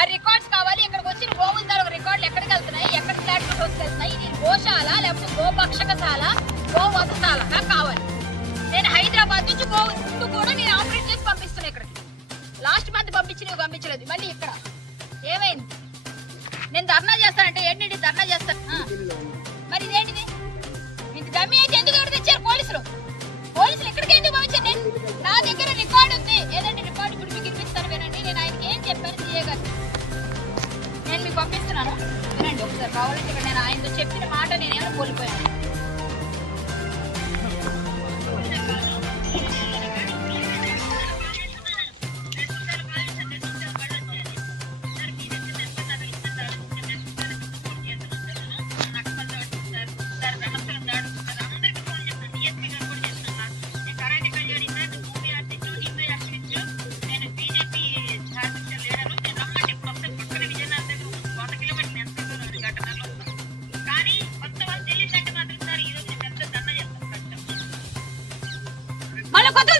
ఆ రికార్డ్స్ కావాలి. ఇక్కడికి వచ్చిన గోవుల తాలూకు రికార్డులు ఎక్కడికి వెళ్తున్నాయి, ఎక్కడ ప్లాట్ఫామ్ వెళ్తున్నాయి, ఇది గోశాల లేకపోతే గోపక్షకశాల, గోవధశాల నాకు కావాలి. నేను హైదరాబాద్ నుంచి గోవు ముందు కూడా నేను ఆపరేట్ చేసి పంపిస్తున్నా ఇక్కడికి. లాస్ట్ మంత్ పంపించలేదు. మళ్ళీ ఇక్కడ ఏమైంది? నేను ధర్నా చేస్తానంటే ఏంటి ధర్నా చేస్తాను? మరి ఇదేంటిది? ఇంత డమ్మీ అయితే ఎందుకు ఎవరు తెచ్చారు పోలీసులు? ఇక్కడికి ఎందుకు పంపించారు? నేను నా దగ్గర రికార్డు ఉంది. ఏదంటే రికార్డు ఇప్పుడు మీకు ఇప్పిస్తాను వినండి. నేను ఆయనకి ఏం చెప్పాను సీఏ గారు, నేను మీకు పంపిస్తున్నాను వినండి ఒకసారి. కావాలంటే ఇక్కడ నేను ఆయనతో చెప్పిన మాట నేనేమైనా కోల్పోయాను. మళ్ళీ కొత్త